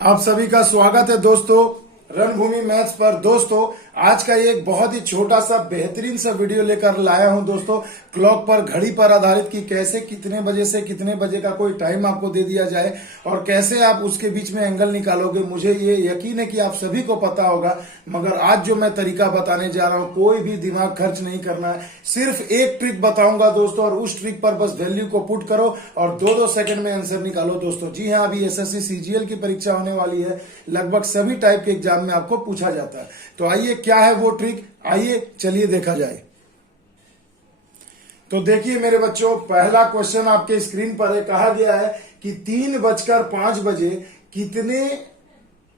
आप सभी का स्वागत है दोस्तों रणभूमि मैथ्स पर। दोस्तों आज का एक बहुत ही छोटा सा बेहतरीन सा वीडियो लेकर लाया हूं दोस्तों, क्लॉक पर घड़ी पर आधारित कि कैसे कितने बजे से कितने बजे का कोई टाइम आपको दे दिया जाए और कैसे आप उसके बीच में एंगल निकालोगे। मुझे ये यकीन है कि आप सभी को पता होगा, मगर आज जो मैं तरीका बताने जा रहा हूं कोई भी दिमाग खर्च नहीं करना है। सिर्फ एक ट्रिक बताऊंगा दोस्तों और उस ट्रिक पर बस वैल्यू को पुट करो और 2-2 सेकंड में आंसर निकालो दोस्तों। जी हाँ, अभी एसएससी सीजीएल की परीक्षा होने वाली है, लगभग सभी टाइप के एग्जाम में आपको पूछा जाता है। तो आइए क्या है वो ट्रिक, आइए चलिए देखा जाए। तो देखिए मेरे बच्चों, पहला क्वेश्चन आपके स्क्रीन पर है। कहा गया है कि 3:05 कितने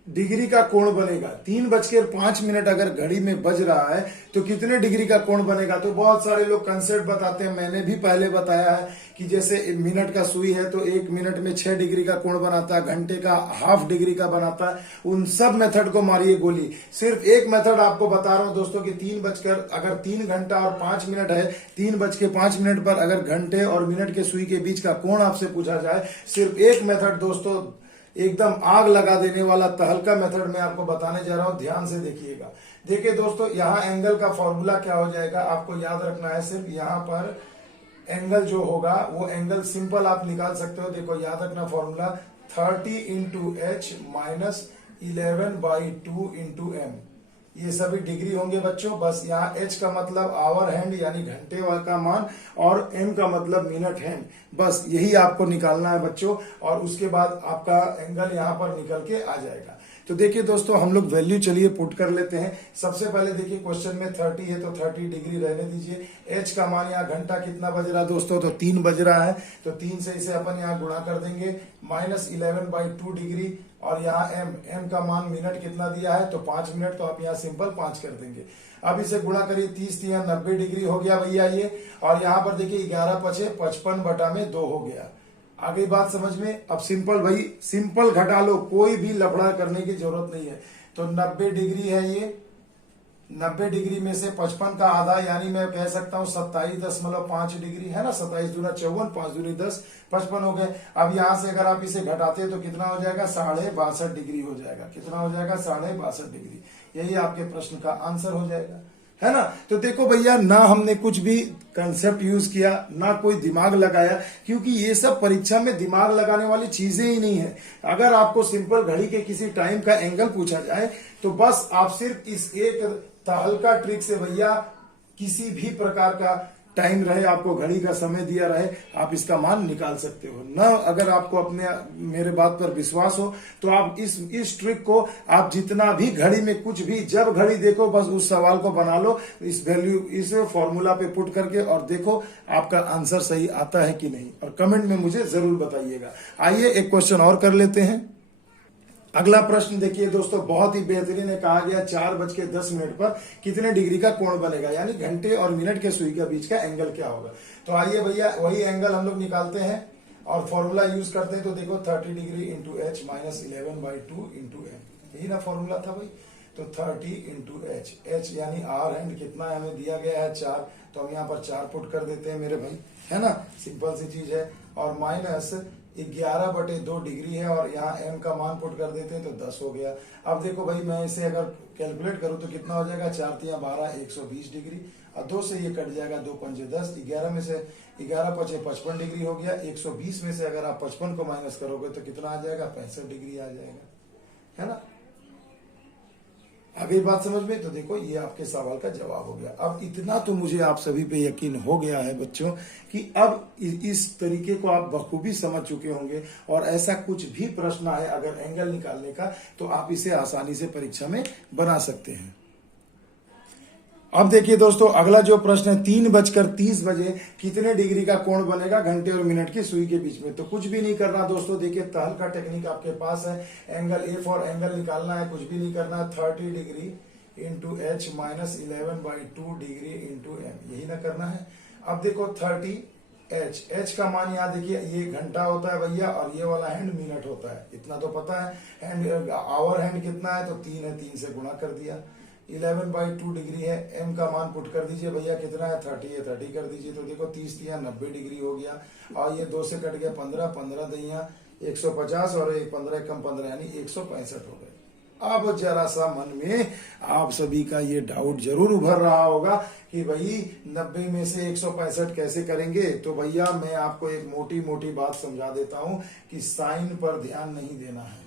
डिग्री का कोण बनेगा। 3:05 अगर घड़ी में बज रहा है तो कितने डिग्री का कोण बनेगा। तो बहुत सारे लोग कंसेप्ट बताते हैं, मैंने भी पहले बताया है कि जैसे मिनट का सुई है तो 1 मिनट में 6 डिग्री का कोण बनाता है, घंटे का ½ डिग्री का बनाता है। उन सब मेथड को मारिए गोली। सिर्फ एक मेथड आपको बता रहा हूं दोस्तों कि 3 घंटा और 5 मिनट है, 3:05 पर अगर घंटे और मिनट के सुई के बीच का कोण आपसे पूछा जाए, सिर्फ एक मेथड दोस्तों, एकदम आग लगा देने वाला तहलका मेथड मैं आपको बताने जा रहा हूं, ध्यान से देखिएगा। देखिए दोस्तों, यहां एंगल का फॉर्मूला क्या हो जाएगा आपको याद रखना है। सिर्फ यहां पर एंगल जो होगा वो एंगल सिंपल आप निकाल सकते हो। देखो याद रखना formula 30 into H minus 11/2 into M. ये सभी डिग्री होंगे बच्चों। बस यहाँ एच का मतलब आवर हैंड यानी घंटे का मान और एम का मतलब मिनट हैंड। बस यही आपको निकालना है बच्चों और उसके बाद आपका एंगल यहाँ पर निकल के आ जाएगा। तो देखिए दोस्तों, हम लोग वैल्यू चलिए पुट कर लेते हैं। सबसे पहले देखिए क्वेश्चन में 30 है तो 30 डिग्री रहने दीजिए। एच का मान यहाँ घंटा कितना बज रहा है दोस्तों, तो 3 बज रहा है, तो 3 से इसे अपन यहाँ गुणा कर देंगे। माइनस 11/2 डिग्री और यहाँ एम का मान मिनट कितना दिया है तो 5 मिनट, तो आप यहाँ सिंपल 5 कर देंगे। अब इसे गुणा करिए, 30 यहाँ 90 डिग्री हो गया भैया ये। और यहाँ पर देखिए 11×5 55/2 हो गया। आ गई बात समझ में। अब सिंपल भाई सिंपल घटा लो, कोई भी लफड़ा करने की जरूरत नहीं है। तो 90 डिग्री है ये, 90 डिग्री में से 55 का आधा यानी मैं कह सकता हूं 27.5 डिग्री है ना। 27 दूना 54, 5 दूनी 10, 55 हो गए। अब यहां से अगर आप इसे घटाते हैं तो कितना हो जाएगा, 62.5 डिग्री हो जाएगा। कितना हो जाएगा, 62.5 डिग्री। यही आपके प्रश्न का आंसर हो जाएगा, है ना। तो देखो भैया, ना हमने कुछ भी कंसेप्ट यूज किया, ना कोई दिमाग लगाया, क्योंकि ये सब परीक्षा में दिमाग लगाने वाली चीजें ही नहीं है। अगर आपको सिंपल घड़ी के किसी टाइम का एंगल पूछा जाए तो बस आप सिर्फ इस एक तहलका ट्रिक से भैया किसी भी प्रकार का टाइम रहे, आपको घड़ी का समय दिया रहे, आप इसका मान निकाल सकते हो ना। अगर आपको अपने मेरे बात पर विश्वास हो तो आप इस ट्रिक को आप जितना भी घड़ी में कुछ भी जब घड़ी देखो बस उस सवाल को बना लो, इस फॉर्मूला पे पुट करके और देखो आपका आंसर सही आता है कि नहीं, और कमेंट में मुझे जरूर बताइएगा। आइए एक क्वेश्चन और कर लेते हैं। अगला प्रश्न देखिए दोस्तों, बहुत ही बेहतरीन है। कहा गया 4:10 पर कितने डिग्री का कोण बनेगा, यानी घंटे और मिनट के सुई के बीच का एंगल क्या होगा। तो आइए भैया वही एंगल हम लोग निकालते हैं और फॉर्मूला यूज करते हैं। तो देखो 30 degree into H minus 11/2 into M, यही ना फॉर्मूला था भाई। तो 30 इंटू एच, एच यानी आर हैंड कितना है हमें दिया गया है 4, तो हम यहाँ पर 4 पुट कर देते हैं मेरे भाई, है ना। सिंपल सी चीज है। और माइनस 11/2 डिग्री है और यहाँ एम का मान पुट कर देते हैं तो 10 हो गया। अब देखो भाई, मैं इसे अगर कैलकुलेट करूं तो कितना हो जाएगा, 4×3=12, 120 डिग्री। और 2 से ये कट जाएगा, 2×5 10, 11 में से 11×5 55 डिग्री हो गया। 120 में से अगर आप 55 को माइनस करोगे तो कितना आ जाएगा, 65 डिग्री आ जाएगा, है ना। अभी बात समझ में। तो देखो ये आपके सवाल का जवाब हो गया। अब इतना तो मुझे आप सभी पे यकीन हो गया है बच्चों कि अब इस तरीके को आप बखूबी समझ चुके होंगे और ऐसा कुछ भी प्रश्न आए अगर एंगल निकालने का तो आप इसे आसानी से परीक्षा में बना सकते हैं। अब देखिए दोस्तों, अगला जो प्रश्न है, 3:30 कितने डिग्री का कोण बनेगा घंटे और मिनट की सुई के बीच में। तो कुछ भी नहीं करना दोस्तों, देखिए तहल का टेक्निक आपके पास है। एंगल एफ और एंगल निकालना है, कुछ भी नहीं करना है। 30 degree into H minus 11/2 degree into M, यही ना करना है। अब देखो 30 एच, एच का मान यहाँ देखिए ये घंटा होता है भैया और ये वाला हैंड मिनट होता है, इतना तो पता है। हैंड आवर हैंड कितना है तो 3 है, 3 से गुणा कर दिया। 11/2 डिग्री है, एम का मान पुट कर दीजिए भैया, कितना है 30 है, 30 कर दीजिए। तो देखो 30 दिया 90 डिग्री हो गया और ये 2 से कट गया 15, 15 दिया 150 और 15 कम 15 यानी 165 हो गए। अब जरा सा मन में आप सभी का ये डाउट जरूर उभर रहा होगा कि भाई 90 में से 165 कैसे करेंगे। तो भैया मैं आपको एक मोटी मोटी बात समझा देता हूं कि साइन पर ध्यान नहीं देना है,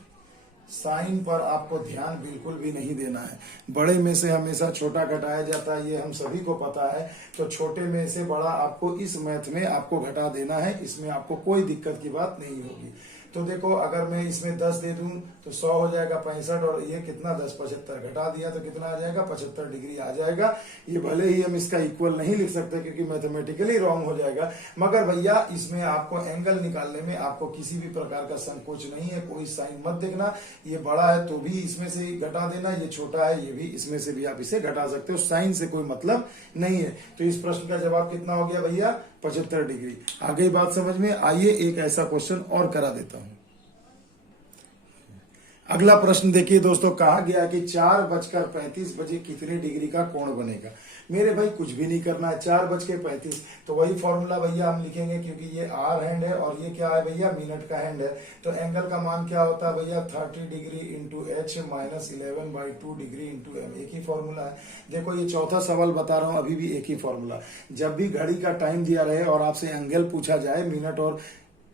साइन पर आपको ध्यान बिल्कुल भी नहीं देना है। बड़े में से हमेशा छोटा घटाया जाता है, ये हम सभी को पता है। तो छोटे में से बड़ा आपको इस मैथ में आपको घटा देना है, इसमें आपको कोई दिक्कत की बात नहीं होगी। तो देखो अगर मैं इसमें 10 दे दूं तो 100 हो जाएगा 65 और ये कितना 10 75 घटा दिया तो कितना आ जाएगा 75 डिग्री आ जाएगा। ये भले ही हम इसका इक्वल नहीं लिख सकते क्योंकि मैथमेटिकली रॉन्ग हो जाएगा, मगर भैया इसमें आपको एंगल निकालने में आपको किसी भी प्रकार का संकोच नहीं है। कोई साइन मत देखना, ये बड़ा है तो भी इसमें से ही घटा देना, ये छोटा है ये भी इसमें से भी आप इसे घटा सकते हो, साइन से कोई मतलब नहीं है। तो इस प्रश्न का जवाब कितना हो गया भैया 75 डिग्री। आ गई बात समझ में। आइए एक ऐसा क्वेश्चन और करा देता हूं। अगला प्रश्न देखिए दोस्तों, कहा गया कि 4:35 बजे कितने डिग्री का कोण बनेगा। मेरे भाई कुछ भी नहीं करना है, 4:35 तो वही फॉर्मूला भैया हम लिखेंगे क्योंकि ये आर हैंड है और ये क्या है भैया मिनट का हैंड है। तो एंगल का मान क्या होता है भैया 30 degree into H minus 11/2 degree into M, एक ही फॉर्मूला है। देखो ये चौथा सवाल बता रहा हूं, अभी भी एक ही फॉर्मूला। जब भी घड़ी का टाइम दिया रहे और आपसे एंगल पूछा जाए मिनट और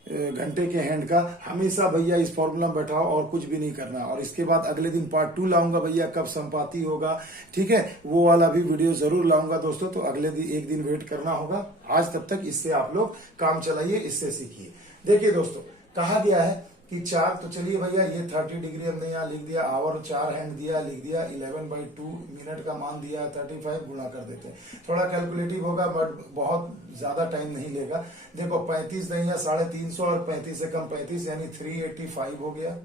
घंटे के हैंड का, हमेशा भैया इस फॉर्मूला में बैठाओ और कुछ भी नहीं करना। और इसके बाद अगले दिन पार्ट 2 लाऊंगा भैया, कब संपाती होगा, ठीक है, वो वाला भी वीडियो जरूर लाऊंगा दोस्तों। तो अगले दिन एक दिन वेट करना होगा। आज तब तक इससे आप लोग काम चलाइए, इससे सीखिए। देखिए दोस्तों कहा गया है कि 4, तो चलिए भैया ये 30 डिग्री हमने यहाँ लिख दिया, आवर 4 हैंड दिया, लिख दिया 11/2 मिनट का मान दिया 35 गुणा कर देते हैं। थोड़ा कैलकुलेटिव होगा बट बहुत ज्यादा टाइम नहीं लेगा। देखो 35 नहीं है 350 और 35 से कम 35 यानी 385 हो गया।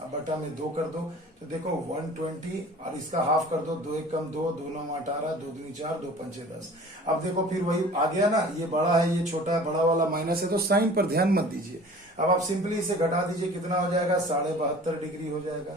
अब बटा में 2 कर दो तो देखो 120 और इसका हाफ कर दो, 2 1 कम 2, 2 9 18, 2 2 4, 2 5 10। अब देखो फिर वही आ गया ना, ये बड़ा है ये छोटा है, बड़ा वाला माइनस है तो साइन पर ध्यान मत दीजिए। अब आप सिंपली इसे घटा दीजिए, कितना हो जाएगा 72.5 डिग्री हो जाएगा,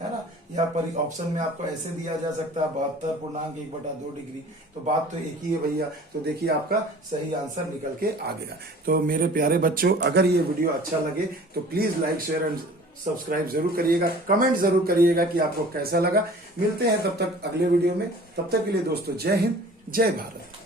है ना। या पर ऑप्शन में आपको ऐसे दिया जा सकता है 72.1/2 डिग्री। तो बात तो एक ही है भैया। तो देखिए आपका सही आंसर निकल के आ गया। तो मेरे प्यारे बच्चों, अगर ये वीडियो अच्छा लगे तो please like share and subscribe जरूर करिएगा, कमेंट जरूर करिएगा कि आपको कैसा लगा। मिलते हैं तब तक अगले वीडियो में, तब तक के लिए दोस्तों जय हिंद जय भारत।